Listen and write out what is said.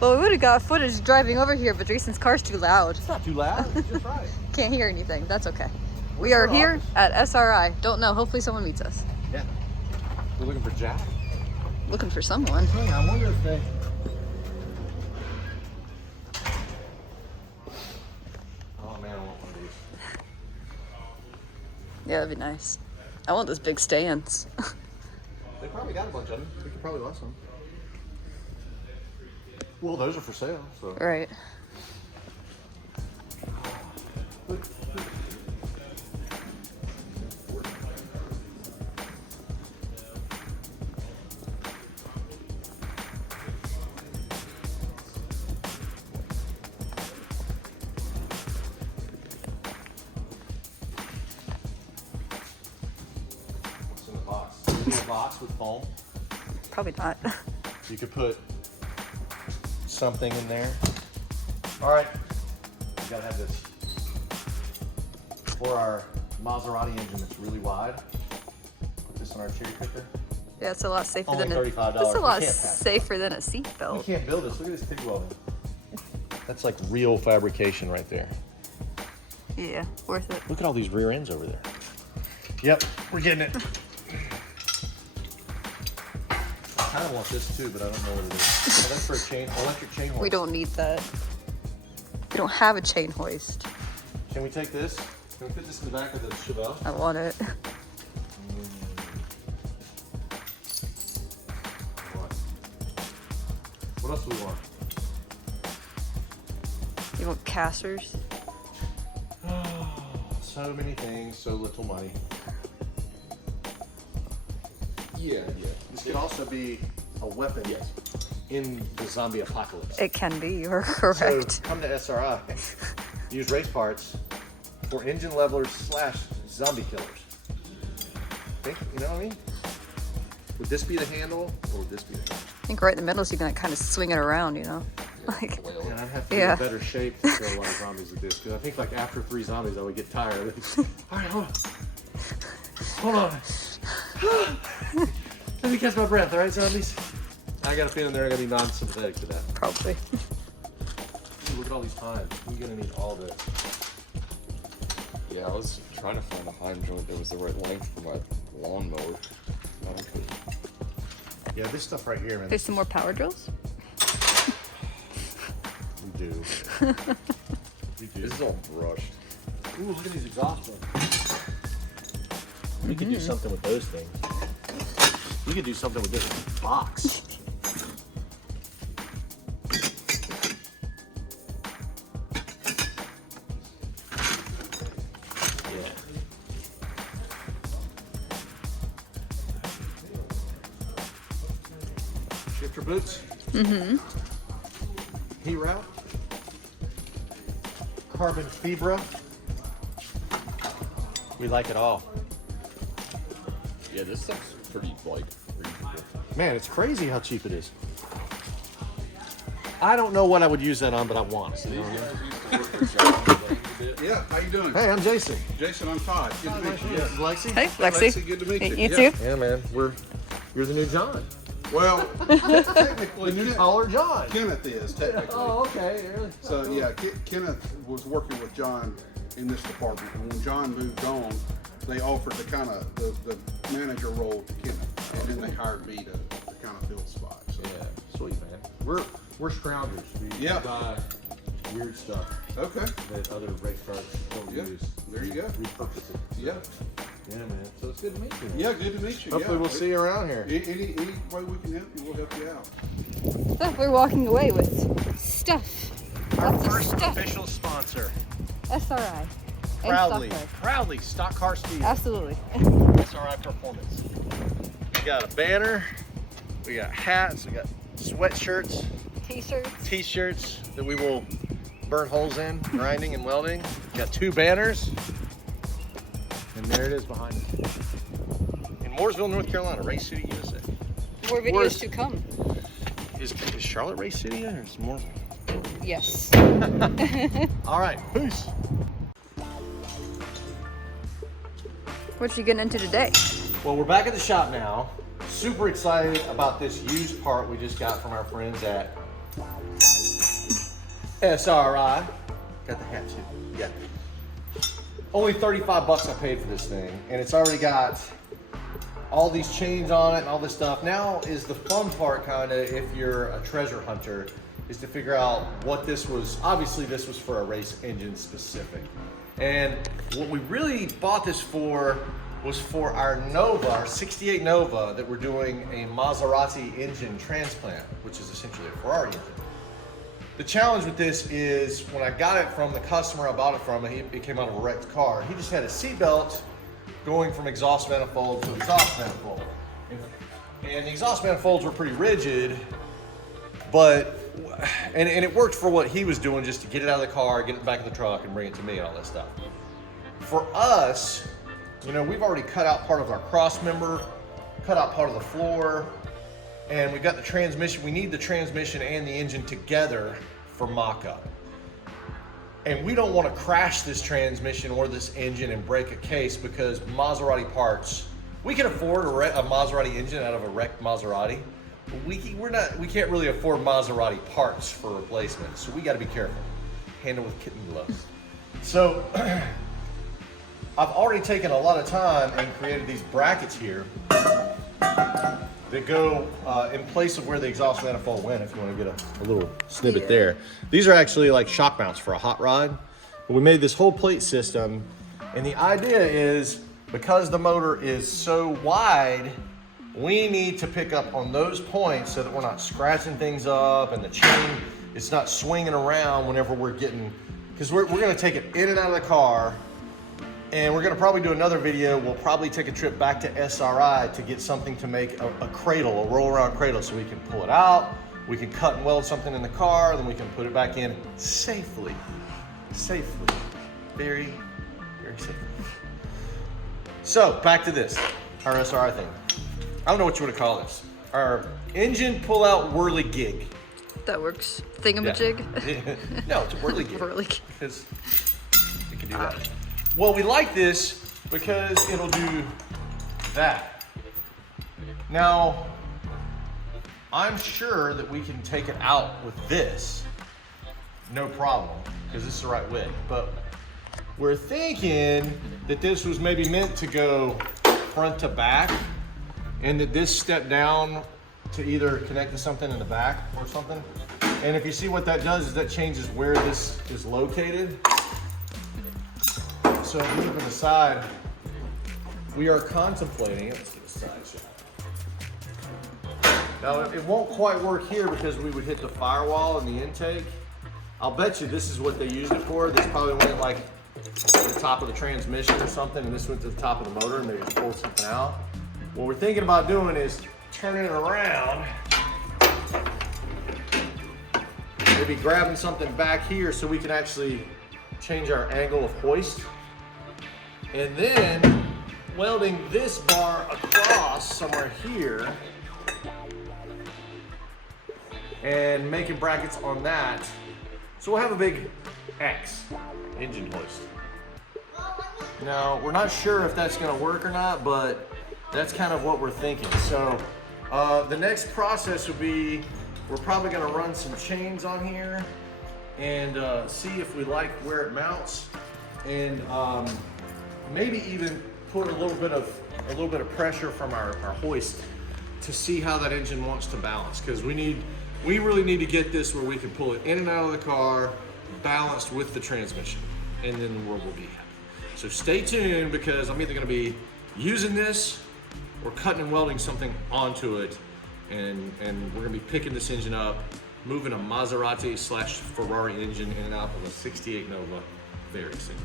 Well, we would have got footage driving over here, but Jason's car's too loud. It's not too loud. It's just right. Can't hear anything. That's okay. We are here at SRI. Don't know. Hopefully someone meets us. Yeah. We're looking for Jack. Looking for someone. Hey, I wonder if they... Oh man, I want one of these. Yeah, that'd be nice. I want those big stands. They probably got a bunch of them. We could probably want some. Well, those are for sale, so. Right. What's in the box? Is it a box with foam? Probably not. You could put something in there. All right, we gotta have this for our Maserati engine that's really wide. Put this on our cherry picker. Yeah, it's a lot safer Only than $35. It's a lot We can't pass it. safer than a We seatbelt. can't build this. Look at this TIG welding. That's like real fabrication right there. Yeah, worth it. Look at all these rear ends over there. Yep, we're getting it. I kind of want this too, but I don't know what it is. Oh, that's for a electric chain hoist. We don't need that. We don't have a chain hoist. Can we take this? Can we fit this in the back of the Chevelle? I want it. What else do we want? You want casters? So many things, so little money. Yeah. This could also be a weapon in the zombie apocalypse. It can be, you're correct. So come to SRI. Use race parts for engine levelers / zombie killers. Think, you know what I mean? Would this be the handle or would this be the handle? I think right in the middle so you can kind of swing it around, you know? Like, Yeah, I'd have to be in better shape to kill a lot of zombies with this. Because I think like after 3 zombies I would get tired. All right, hold on. Let me catch my breath, all right, zombies? I got a feeling they're gonna be non-sympathetic to that. probably. Ooh, look at all these pines. We're gonna need all this. Yeah, I was trying to find a pine joint that was the right length for my lawnmower. I couldn't. Yeah, this stuff right here, man. There's some more power drills? We do. We do. This is all brushed. Ooh, look at these exhaust ones. We could do something with those things. We could do something with this box. Yeah. Shifter boots. Mm-hmm. Heat route. Carbon fibra. We like it all. Yeah, this stuff's pretty, like, reasonable. Man, it's crazy how cheap it is. I don't know what I would use that on, but I want it. These guys used to work for John a bit. Yeah, how you doing? Hey, I'm Jason. Jason, I'm Todd. Good to meet you. This is Lexi. Hey, Lexi. Good to meet you. You Yeah. too? Yeah, man. You're the new John. Well, technically, The new taller John. Kenneth is technically. Oh, okay. Really? So yeah, Kenneth was working with John in this department, and when John moved on, they offered the kind of the manager role to Kenneth, and then they hired me to kind of fill the spot. So. Yeah, sweet man. We're scroungers. We buy weird stuff Okay. that other race cars don't Yeah, use. there you go. Repurpose it. Yeah. Yeah, man. So it's good to meet you. Yeah, good to meet you. Hopefully yeah. we'll see you around here. Any way we can help you, we'll help you out. So we're walking away with stuff. Our Lots of first stuff. official sponsor. SRI. And Proudly, stock car speed. Absolutely. SRI Performance. We got a banner, we got hats, we got sweatshirts, t-shirts that we will burn holes in, grinding and welding. We got 2 banners, and there it is behind us. In Mooresville, North Carolina, Race City, USA. More videos to come. Is Charlotte Race City or is Mooresville? Yes. All right, peace. What you getting into today? Well, we're back at the shop now. Super excited about this used part we just got from our friends at SRI. Got the hat too. Yeah. Only 35 bucks I paid for this thing, and it's already got all these chains on it and all this stuff. Now is the fun part, kind of, if you're a treasure hunter, is to figure out what this was. Obviously, this was for a race engine specific. And what we really bought this for was for our Nova, our 68 Nova, that we're doing a Maserati engine transplant, which is essentially a Ferrari engine. The challenge with this is when I got it from the customer I bought it from, it came out of a wrecked car. He just had a seatbelt going from exhaust manifold to exhaust manifold. And the exhaust manifolds were pretty rigid, but, and it worked for what he was doing, just to get it out of the car, get it back in the truck, and bring it to me and all that stuff. For us, you know, we've already cut out part of our cross member, cut out part of the floor, and we got the transmission. We need the transmission and the engine together for mock-up. And we don't want to crash this transmission or this engine and break a case, because Maserati parts, we can afford a Maserati engine out of a wrecked Maserati, but we can't really afford Maserati parts for replacement. So we got to be careful. Handle with kitten gloves. So I've already taken a lot of time and created these brackets here that go in place of where the exhaust manifold went, if you want to get a little snippet there. These are actually like shock mounts for a hot rod. But we made this whole plate system, and the idea is, because the motor is so wide, we need to pick up on those points so that we're not scratching things up, and the chain, it's not swinging around whenever we're getting, because we're going to take it in and out of the car. And we're gonna probably do another video. We'll probably take a trip back to SRI to get something to make a cradle, a roll around cradle, so we can pull it out, we can cut and weld something in the car, then we can put it back in safely. Safely. Very, very safely. So back to this, our SRI thing. I don't know what you want to call this. Our engine pull out whirly gig. That works. Thingamajig? Yeah. No, it's a whirly gig. Whirly gig. Because it can do that. Well, we like this because it'll do that. Now, I'm sure that we can take it out with this, no problem, because this is the right way. But we're thinking that this was maybe meant to go front to back, and that this step down to either connect to something in the back or something. And if you see what that does, is that changes where this is located. So moving aside, we are contemplating, let's get a side shot. Now it won't quite work here because we would hit the firewall and the intake. I'll bet you this is what they used it for. This probably went like to the top of the transmission or something, and this went to the top of the motor, and they just pulled something out. What we're thinking about doing is turning it around, maybe grabbing something back here so we can actually change our angle of hoist. And then welding this bar across somewhere here and making brackets on that. So we'll have a big X engine hoist. Now, we're not sure if that's gonna work or not, but that's kind of what we're thinking. So the next process would be, we're probably gonna run some chains on here and see if we like where it mounts, and maybe even put a little bit of pressure from our hoist to see how that engine wants to balance, because we really need to get this where we can pull it in and out of the car balanced with the transmission, and then the world will be happy. So stay tuned, because I'm either going to be using this or cutting and welding something onto it, and we're going to be picking this engine up, moving a Maserati / Ferrari engine in and out of a 68 Nova very soon.